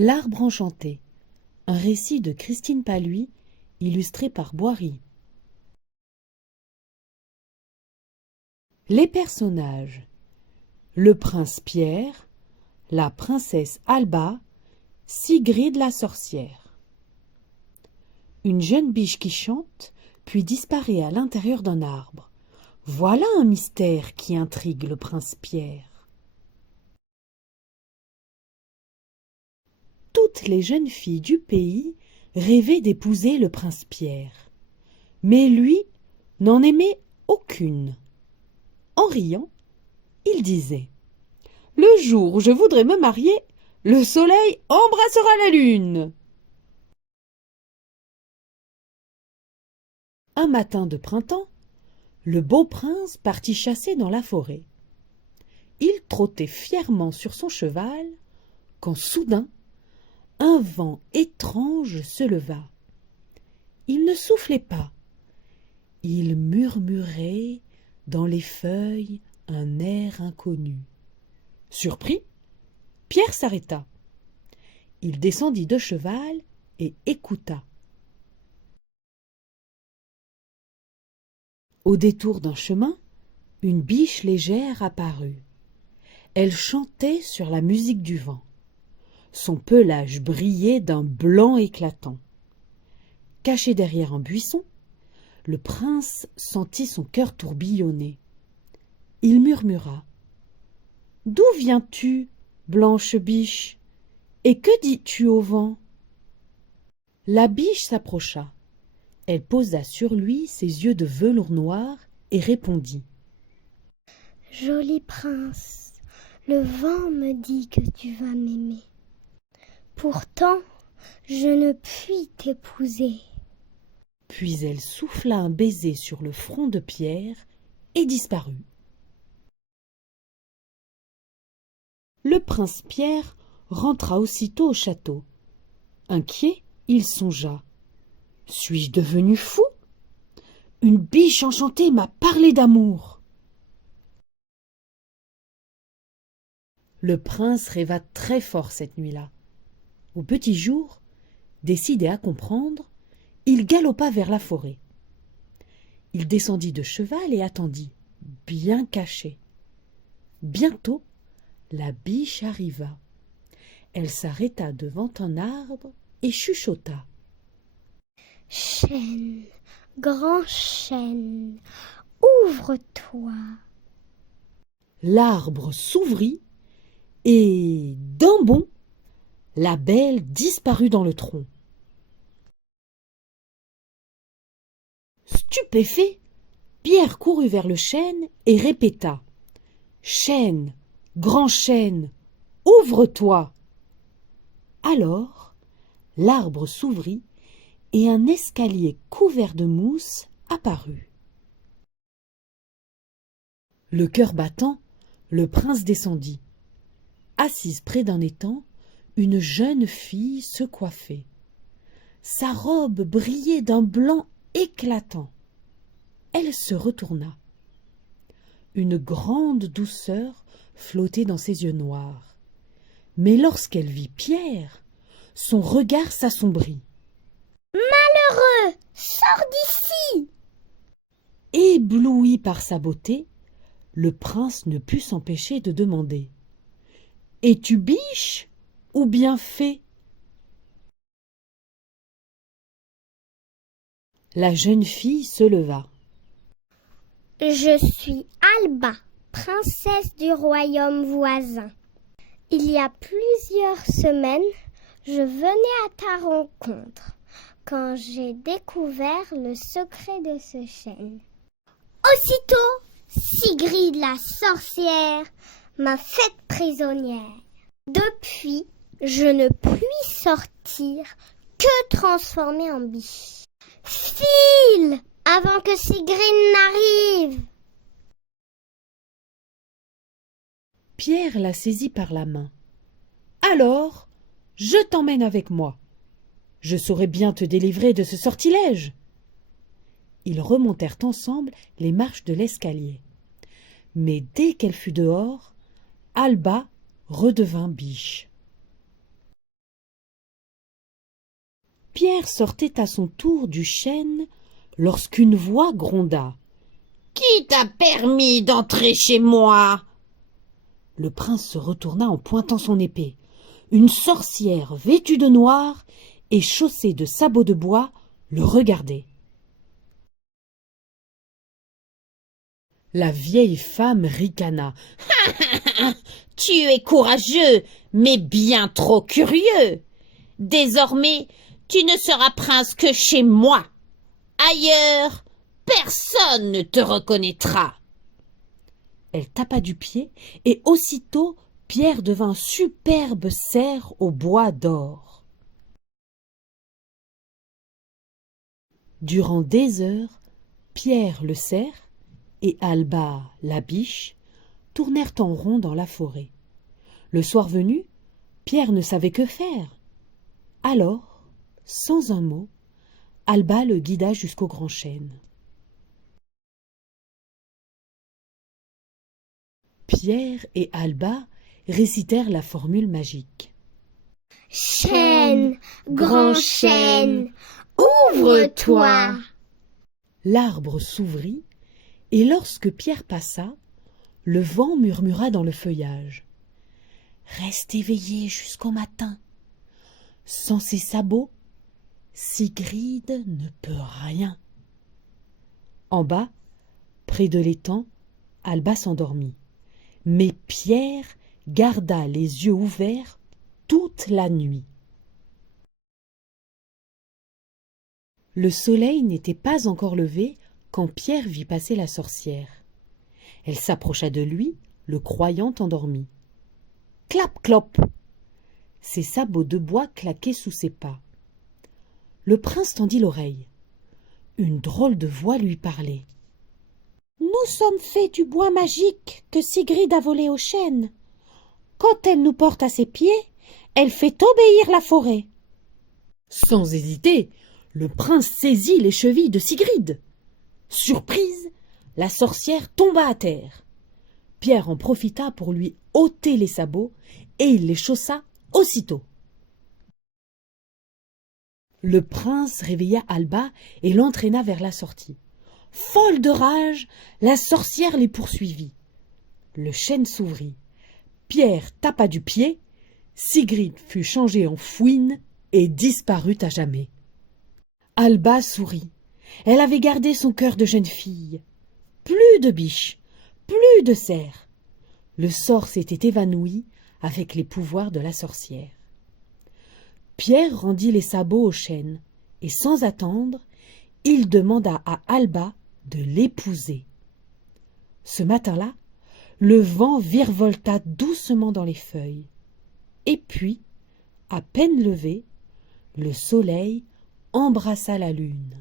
L'arbre enchanté, un récit de Christine Paluy, illustré par Boiry. Les personnages: le prince Pierre, la princesse Alba, Sigrid la sorcière. Une jeune biche qui chante, puis disparaît à l'intérieur d'un arbre. Voilà un mystère qui intrigue le prince Pierre. Toutes les jeunes filles du pays rêvaient d'épouser le prince Pierre. Mais lui n'en aimait aucune. En riant, il disait: « Le jour où je voudrais me marier, le soleil embrassera la lune. » Un matin de printemps, le beau prince partit chasser dans la forêt. Il trottait fièrement sur son cheval, quand soudain, un vent étrange se leva. Il ne soufflait pas. Il murmurait dans les feuilles un air inconnu. Surpris, Pierre s'arrêta. Il descendit de cheval et écouta. Au détour d'un chemin, une biche légère apparut. Elle chantait sur la musique du vent. Son pelage brillait d'un blanc éclatant. Caché derrière un buisson, le prince sentit son cœur tourbillonner. Il murmura: « D'où viens-tu, blanche biche, et que dis-tu au vent ?» La biche s'approcha. Elle posa sur lui ses yeux de velours noir et répondit: « Joli prince, le vent me dit que tu vas m'aimer. Pourtant, je ne puis t'épouser. » Puis elle souffla un baiser sur le front de Pierre et disparut. Le prince Pierre rentra aussitôt au château. Inquiet, il songea: « Suis-je devenu fou ? Une biche enchantée m'a parlé d'amour. » Le prince rêva très fort cette nuit-là. Au petit jour, décidé à comprendre, il galopa vers la forêt. Il descendit de cheval et attendit, bien caché. Bientôt, la biche arriva. Elle s'arrêta devant un arbre et chuchota: « Chêne, grand chêne, ouvre-toi. » L'arbre s'ouvrit et, d'un bond, la belle disparut dans le tronc. Stupéfait, Pierre courut vers le chêne et répéta: « Chêne, grand chêne, ouvre-toi. » Alors, l'arbre s'ouvrit et un escalier couvert de mousse apparut. Le cœur battant, le prince descendit. Assise près d'un étang, une jeune fille se coiffait. Sa robe brillait d'un blanc éclatant. Elle se retourna. Une grande douceur flottait dans ses yeux noirs. Mais lorsqu'elle vit Pierre, son regard s'assombrit. « Malheureux, sors d'ici !» Ébloui par sa beauté, le prince ne put s'empêcher de demander: « Es-tu biche ou bien fée ?» La jeune fille se leva. « Je suis Alba, princesse du royaume voisin. Il y a plusieurs semaines, je venais à ta rencontre quand j'ai découvert le secret de ce chêne. Aussitôt, Sigrid la sorcière m'a faite prisonnière. Depuis, je ne puis sortir que transformée en biche. File avant que Sigrid n'arrive !» Pierre la saisit par la main. « Alors, je t'emmène avec moi. Je saurai bien te délivrer de ce sortilège. » Ils remontèrent ensemble les marches de l'escalier. Mais dès qu'elle fut dehors, Alba redevint biche. Pierre sortait à son tour du chêne lorsqu'une voix gronda. « Qui t'a permis d'entrer chez moi ?» Le prince se retourna en pointant son épée. Une sorcière vêtue de noir et chaussée de sabots de bois le regardait. La vieille femme ricana. « Tu es courageux, mais bien trop curieux. Désormais, tu ne seras prince que chez moi. Ailleurs, personne ne te reconnaîtra. » Elle tapa du pied et aussitôt Pierre devint superbe cerf au bois d'or. Durant des heures, Pierre le cerf et Alba la biche tournèrent en rond dans la forêt. Le soir venu, Pierre ne savait que faire. Alors, sans un mot, Alba le guida jusqu'au grand chêne. Pierre et Alba récitèrent la formule magique. « Chêne, grand chêne, ouvre-toi !» L'arbre s'ouvrit, et lorsque Pierre passa, le vent murmura dans le feuillage. « Reste éveillé jusqu'au matin. Sans ses sabots, Sigrid ne peut rien. » En bas, près de l'étang, Alba s'endormit. Mais Pierre garda les yeux ouverts toute la nuit. Le soleil n'était pas encore levé quand Pierre vit passer la sorcière. Elle s'approcha de lui, le croyant endormi. Clap, clop! Ses sabots de bois claquaient sous ses pas. Le prince tendit l'oreille. Une drôle de voix lui parlait. « Nous sommes faits du bois magique que Sigrid a volé au chêne. Quand elle nous porte à ses pieds, elle fait obéir la forêt. » Sans hésiter, le prince saisit les chevilles de Sigrid. Surprise, la sorcière tomba à terre. Pierre en profita pour lui ôter les sabots et il les chaussa aussitôt. Le prince réveilla Alba et l'entraîna vers la sortie. Folle de rage, la sorcière les poursuivit. Le chêne s'ouvrit. Pierre tapa du pied. Sigrid fut changée en fouine et disparut à jamais. Alba sourit. Elle avait gardé son cœur de jeune fille. Plus de biches, plus de cerfs. Le sort s'était évanoui avec les pouvoirs de la sorcière. Pierre rendit les sabots au chêne et sans attendre, il demanda à Alba de l'épouser. Ce matin-là, le vent virevolta doucement dans les feuilles. Et puis, à peine levé, le soleil embrassa la lune.